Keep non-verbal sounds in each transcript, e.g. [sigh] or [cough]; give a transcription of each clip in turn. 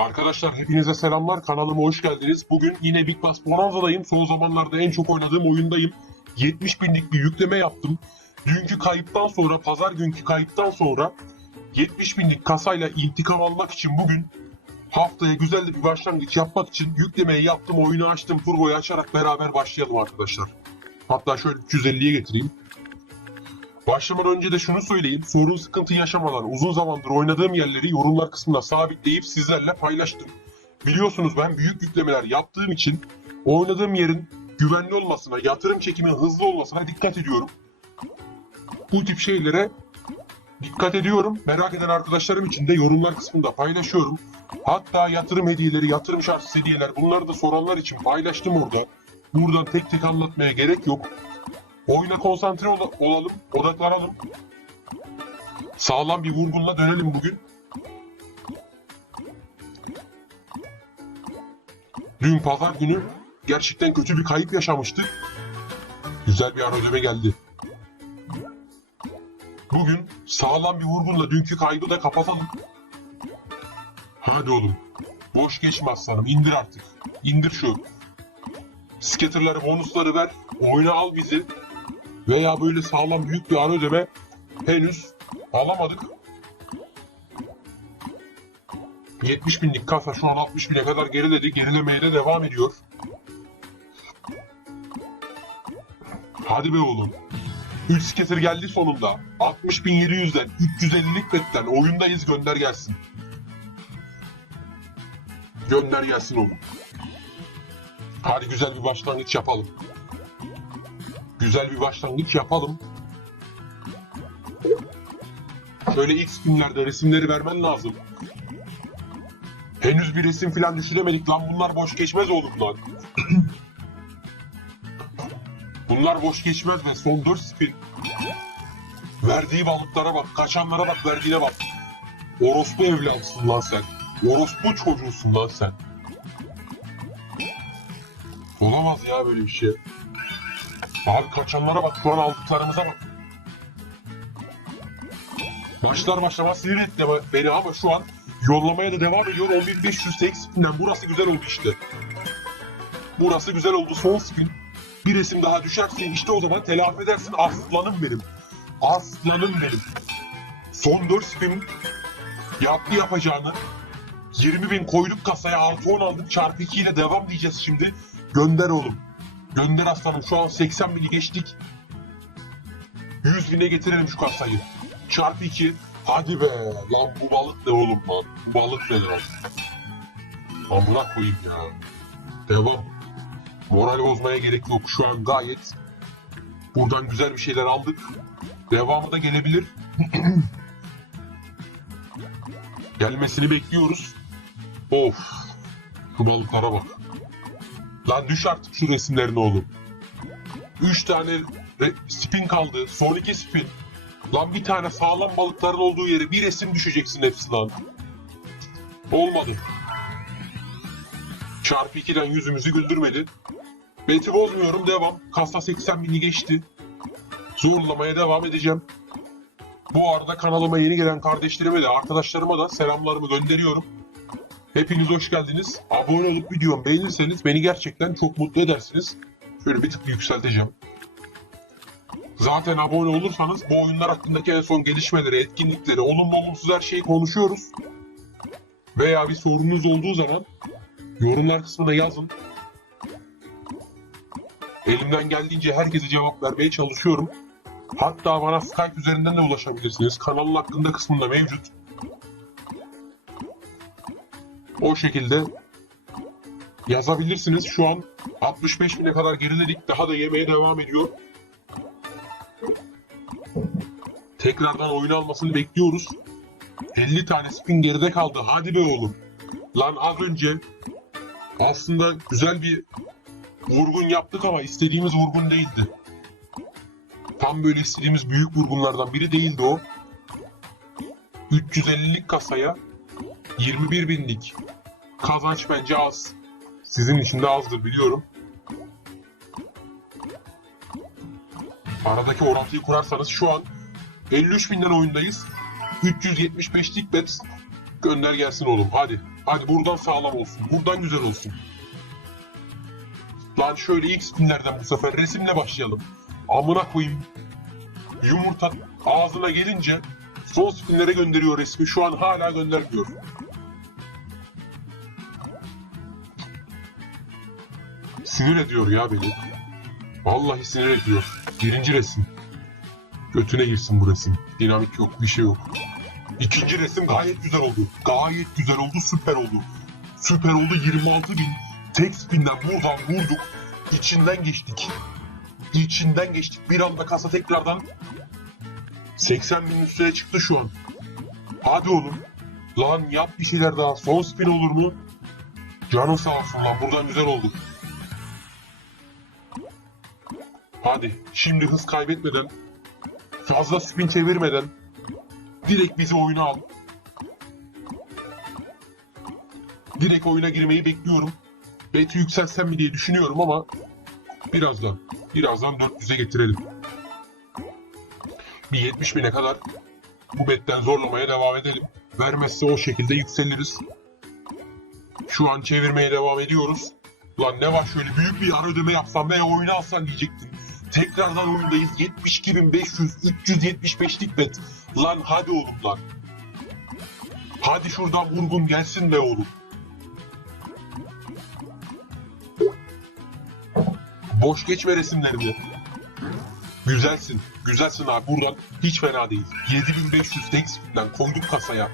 Arkadaşlar hepinize selamlar. Kanalıma hoş geldiniz. Bugün yine Big Bass Bonanza'dayım. Son zamanlarda en çok oynadığım oyundayım. 70 binlik bir yükleme yaptım. Dünkü kayıptan sonra, pazar günkü kayıptan sonra 70 binlik kasayla intikam almak için bugün haftaya güzel bir başlangıç yapmak için yüklemeyi yaptım, oyunu açtım, turboyu açarak beraber başlayalım arkadaşlar. Hatta şöyle 250'ye getireyim. Başlamadan önce de şunu söyleyeyim. Sorun sıkıntı yaşamadan uzun zamandır oynadığım yerleri yorumlar kısmına sabitleyip sizlerle paylaştım. Biliyorsunuz ben büyük yüklemeler yaptığım için oynadığım yerin güvenli olmasına, yatırım çekiminin hızlı olmasına dikkat ediyorum. Bu tip şeylere dikkat ediyorum. Merak eden arkadaşlarım için de yorumlar kısmında paylaşıyorum. Hatta yatırım hediyeleri, yatırım şartsız hediyeler bunları da soranlar için paylaştım orada. Buradan tek tek anlatmaya gerek yok. Oyuna konsantre ol- olalım, odaklanalım. Sağlam bir vurgunla dönelim bugün. Dün pazar günü gerçekten kötü bir kayıp yaşamıştık. Güzel bir ara ödeme geldi. Bugün sağlam bir vurgunla dünkü kaybı da kapatalım. Hadi oğlum. Boş geçme aslanım. indir artık. İndir şu. Scatter'ları, bonusları ver. Oyuna al bizi veya böyle sağlam büyük bir ara ödeme henüz alamadık. 70 binlik kasa şu an 60 bine kadar geriledi. Gerilemeye de devam ediyor. Hadi be oğlum. 3 scatter geldi sonunda. 60.700'den 350'lik betten oyundayız gönder gelsin. Gönder gelsin oğlum. Hadi güzel bir başlangıç yapalım güzel bir başlangıç yapalım. Şöyle ilk günlerde resimleri vermen lazım. Henüz bir resim falan düşüremedik lan bunlar boş geçmez oğlum lan. [clears throat] bunlar boş geçmez ve son 4 spin. Verdiği balıklara bak, kaçanlara bak, verdiğine bak. Orospu evladsın lan sen. Orospu çocuğusun lan sen. Olamaz ya böyle bir şey. Abi kaçanlara bak şu an aldıklarımıza bak. Başlar başlamaz sinir etti beni ama şu an yollamaya da devam ediyor. 11.500 spinden burası güzel oldu işte. Burası güzel oldu son spin. Bir resim daha düşerse işte o zaman telafi edersin aslanım benim. Aslanım benim. Son 4 spin yaptı yapacağını. 20 bin koyduk kasaya artı 10 aldık çarpı 2 ile devam diyeceğiz şimdi. Gönder oğlum. Gönder aslanım şu an 80 bini geçtik. 100 bine getirelim şu kasayı. Çarpı 2. Hadi be. Lan bu balık ne oğlum lan? Bu balık ne lan? Amına koyayım ya. Devam. Moral bozmaya gerek yok. Şu an gayet buradan güzel bir şeyler aldık. Devamı da gelebilir. [clears throat] Gelmesini bekliyoruz. Of. Şu balıklara bak. Lan düş artık şu resimlerini oğlum. Üç tane re- spin kaldı. Son iki spin. Lan bir tane sağlam balıkların olduğu yere bir resim düşeceksin hepsi lan. Olmadı. Çarpı 2'den yüzümüzü güldürmedi. Beti bozmuyorum devam. Kasa 80 bini geçti. Zorlamaya devam edeceğim. Bu arada kanalıma yeni gelen kardeşlerime de arkadaşlarıma da selamlarımı gönderiyorum. Hepiniz hoş geldiniz. Abone olup videomu beğenirseniz beni gerçekten çok mutlu edersiniz. Şöyle bir tık yükselteceğim. Zaten abone olursanız bu oyunlar hakkındaki en son gelişmeleri, etkinlikleri, olumlu olumsuz her şeyi konuşuyoruz. Veya bir sorunuz olduğu zaman yorumlar kısmına yazın. Elimden geldiğince herkese cevap vermeye çalışıyorum. Hatta bana Skype üzerinden de ulaşabilirsiniz. Kanalın hakkında kısmında mevcut. O şekilde yazabilirsiniz. Şu an 65 bine kadar geriledik. Daha da yemeye devam ediyor. Tekrardan oyun almasını bekliyoruz. 50 tane spin geride kaldı. Hadi be oğlum. Lan az önce aslında güzel bir vurgun yaptık ama istediğimiz vurgun değildi. Tam böyle istediğimiz büyük vurgunlardan biri değildi o. 350'lik kasaya 21 binlik kazanç bence az. Sizin için de azdır biliyorum. Aradaki orantıyı kurarsanız şu an 53 binden oyundayız. 375'lik bet gönder gelsin oğlum hadi. Hadi buradan sağlam olsun. Buradan güzel olsun. Lan şöyle ilk spinlerden bu sefer resimle başlayalım. Amına koyayım. Yumurta ağzına gelince son spinlere gönderiyor resmi. Şu an hala göndermiyor. Sinir ediyor ya beni. Vallahi sinir ediyor. Birinci resim. Götüne girsin bu resim. Dinamik yok, bir şey yok. İkinci resim gayet güzel oldu. Gayet güzel oldu, süper oldu. Süper oldu 26 bin. Tek spinden buradan vurduk. İçinden geçtik. İçinden geçtik. Bir anda kasa tekrardan 80 bin üstüne çıktı şu an. Hadi oğlum. Lan yap bir şeyler daha. Son spin olur mu? Canın sağ olsun lan. Buradan güzel oldu. Hadi. Şimdi hız kaybetmeden, fazla spin çevirmeden direkt bizi oyuna al. Direkt oyuna girmeyi bekliyorum. Beti yükseltsem mi diye düşünüyorum ama birazdan, birazdan 400'e getirelim. Bir 70 bine kadar bu betten zorlamaya devam edelim. Vermezse o şekilde yükseliriz. Şu an çevirmeye devam ediyoruz. Lan ne var şöyle büyük bir ara ödeme yapsam veya oyunu alsan diyecektim. Tekrardan oyundayız. 72.500, 375'lik bet. Lan hadi oğlum lan. Hadi şuradan vurgun gelsin be oğlum. Boş geçme resimlerini. Güzelsin. Güzelsin abi buradan. Hiç fena değil. 7500 tek spinden koyduk kasaya.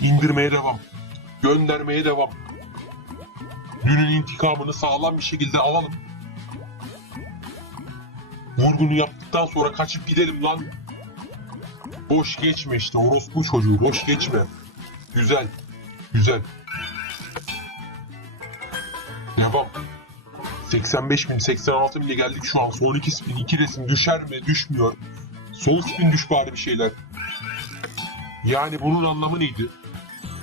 İndirmeye devam. Göndermeye devam. Dünün intikamını sağlam bir şekilde alalım. Vurgunu yaptıktan sonra kaçıp gidelim lan. Boş geçme işte orospu çocuğu boş geçme. Güzel. Güzel. Devam. 85 bin 86 bine geldik şu an. Son iki spin iki resim düşer mi? Düşmüyor. Son spin düş bari bir şeyler. Yani bunun anlamı neydi?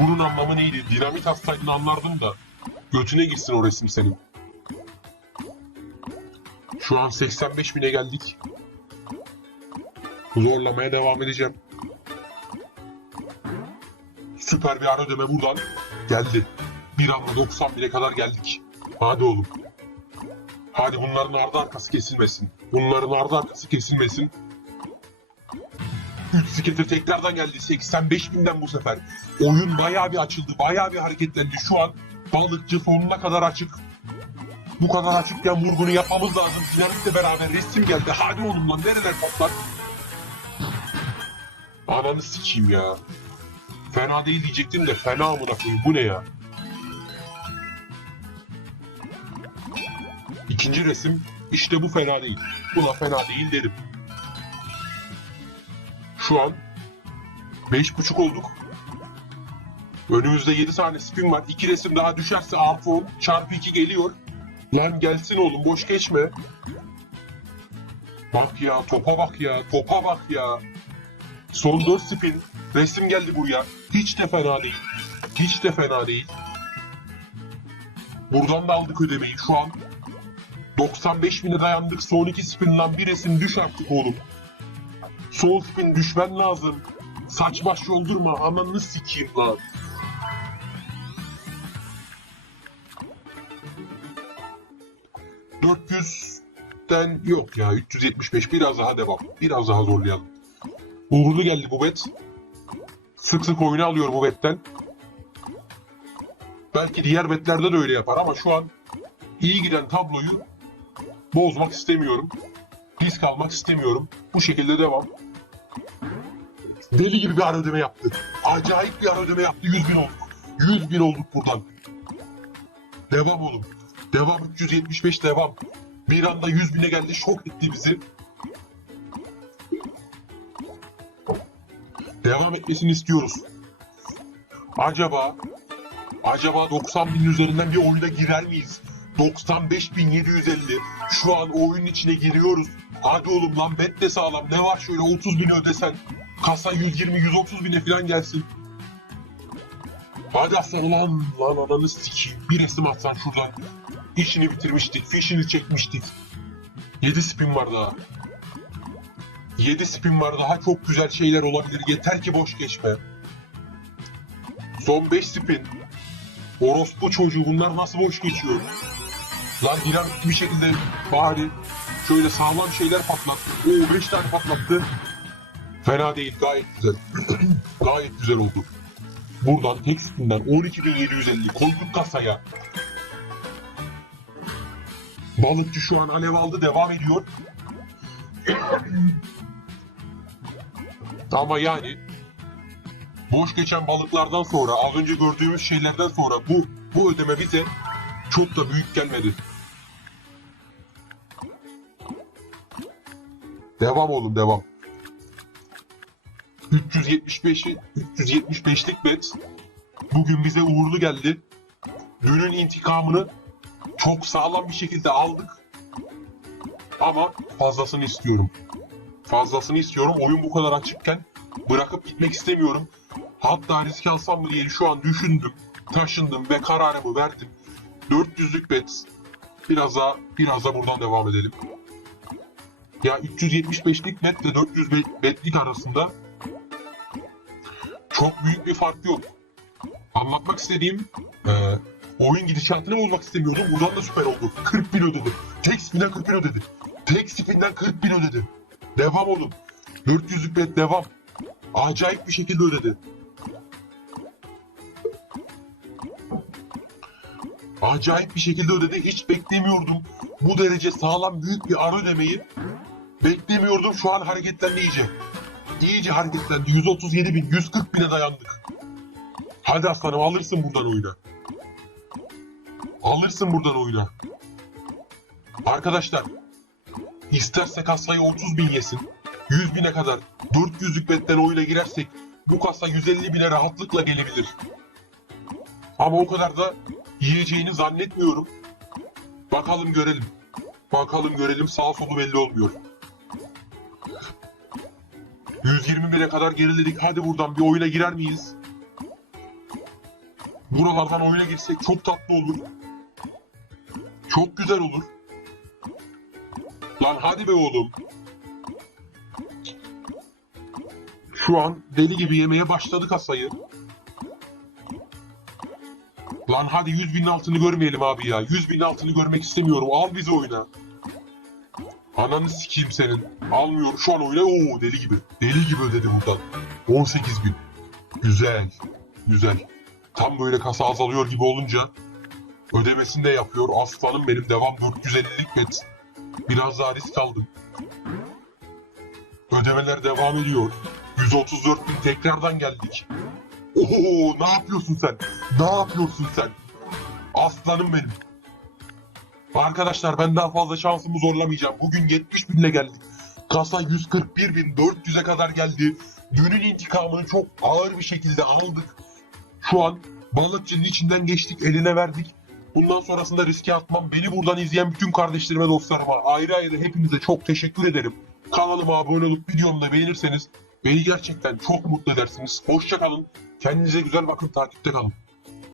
Bunun anlamı neydi? Dinamit atsaydın anlardım da. Götüne girsin o resim senin. Şu an 85 bine geldik. Zorlamaya devam edeceğim. Süper bir ara ödeme buradan geldi. Bir anda 90 bine kadar geldik. Hadi oğlum. Hadi bunların ardı arkası kesilmesin. Bunların ardı arkası kesilmesin. 3 skater tekrardan geldi. 85 binden bu sefer. Oyun bayağı bir açıldı. Bayağı bir hareketlendi. Şu an balıkçı sonuna kadar açık. Bu kadar açıkken vurgunu yapmamız lazım. Dinamitle beraber resim geldi. Hadi oğlum lan nereler toplar? Ananı sikeyim ya. Fena değil diyecektim de fena amına koyayım. Bu ne ya? İkinci resim işte bu fena değil. Buna fena değil derim. Şu an beş buçuk olduk. Önümüzde 7 tane spin var. 2 resim daha düşerse artı 10 çarpı 2 geliyor. Lan gelsin oğlum boş geçme. Bak ya topa bak ya topa bak ya. Son 4 spin. Resim geldi buraya. Hiç de fena değil. Hiç de fena değil. Buradan da aldık ödemeyi. Şu an 95 bine dayandık. Son 2 spinden bir resim düş artık oğlum. Son spin düşmen lazım. Saç baş yoldurma. Ananı sikeyim lan. ...400'den yok ya 375 biraz daha devam. Biraz daha zorlayalım. Uğurlu geldi bu bet. Sık sık oyunu alıyor bu betten. Belki diğer betlerde de öyle yapar ama şu an iyi giden tabloyu bozmak istemiyorum. Risk almak istemiyorum. Bu şekilde devam. Deli gibi bir ara ödeme yaptı. Acayip bir ara ödeme yaptı. 100 bin olduk. 100 bin olduk buradan. Devam oğlum. Devam 375 devam. Bir anda 100 bine geldi. Şok etti bizi. Devam etmesini istiyoruz. Acaba acaba 90 bin üzerinden bir oyuna girer miyiz? 95.750. Şu an oyunun içine giriyoruz. Hadi oğlum lan bet de sağlam. Ne var şöyle 30 bini ödesen. Kasa 120-130 bine falan gelsin. Hadi aslan lan lan ananı sikeyim. Bir resim atsan şuradan. İşini bitirmiştik. Fişini çekmiştik. 7 spin var daha. 7 spin var daha çok güzel şeyler olabilir. Yeter ki boş geçme. Son 5 spin. Orospu çocuğu bunlar nasıl boş geçiyor? Lan dinamik bir şekilde bari şöyle sağlam şeyler patlat. Oo 5 tane patlattı. Fena değil gayet güzel. [clears throat] gayet güzel oldu. Buradan tek spinden 12.750 koyduk kasaya. Balıkçı şu an alev aldı devam ediyor. Ama yani boş geçen balıklardan sonra az önce gördüğümüz şeylerden sonra bu bu ödeme bize çok da büyük gelmedi. Devam oğlum devam. 375'i 375'lik bet bugün bize uğurlu geldi. Dünün intikamını çok sağlam bir şekilde aldık. Ama fazlasını istiyorum. Fazlasını istiyorum. Oyun bu kadar açıkken bırakıp gitmek istemiyorum. Hatta risk alsam mı diye şu an düşündüm. Taşındım ve kararımı verdim. 400'lük bet. Biraz daha, biraz da buradan devam edelim. Ya 375'lik bet ile 400 bet- betlik arasında çok büyük bir fark yok. Anlatmak istediğim eee oyun gidişatını bozmak istemiyordum. Buradan da süper oldu. 40 bin ödedi. Tek spin'den 40 bin ödedi. Tek spin'den 40 bin ödedi. Devam oğlum. 400'lük bet devam. Acayip bir şekilde ödedi. Acayip bir şekilde ödedi. Hiç beklemiyordum. Bu derece sağlam büyük bir ara ödemeyi beklemiyordum. Şu an hareketlendi iyice. İyice hareketlendi. 137 bin, 140 bine dayandık. Hadi aslanım alırsın buradan oyunu. Alırsın buradan oyunu. Arkadaşlar isterse kasayı 30 bin yesin. 100 bine kadar 400'lük betten oyuna girersek bu kasa 150 bine rahatlıkla gelebilir. Ama o kadar da yiyeceğini zannetmiyorum. Bakalım görelim. Bakalım görelim sağ solu belli olmuyor. 120 bine kadar geriledik. Hadi buradan bir oyuna girer miyiz? Buralardan oyuna girsek çok tatlı olur. Çok güzel olur. Lan hadi be oğlum. Şu an deli gibi yemeye başladı kasayı. Lan hadi 100 binin altını görmeyelim abi ya. 100 binin altını görmek istemiyorum. Al bizi oyuna. Ananı sikeyim senin. Almıyorum şu an oyuna. Oo deli gibi. Deli gibi ödedi buradan. 18 bin. Güzel. Güzel. Tam böyle kasa azalıyor gibi olunca ödemesini de yapıyor. Aslanım benim devam 450'lik bet. Biraz daha risk aldım. Ödemeler devam ediyor. 134 bin tekrardan geldik. Oo ne yapıyorsun sen? Ne yapıyorsun sen? Aslanım benim. Arkadaşlar ben daha fazla şansımı zorlamayacağım. Bugün 70 binle geldik. Kasa 141 bin 400'e kadar geldi. Dünün intikamını çok ağır bir şekilde aldık. Şu an balıkçının içinden geçtik eline verdik. Bundan sonrasında riske atmam. Beni buradan izleyen bütün kardeşlerime dostlarıma ayrı ayrı hepinize çok teşekkür ederim. Kanalıma abone olup videomu da beğenirseniz beni gerçekten çok mutlu edersiniz. Hoşça kalın. Kendinize güzel bakın takipte kalın.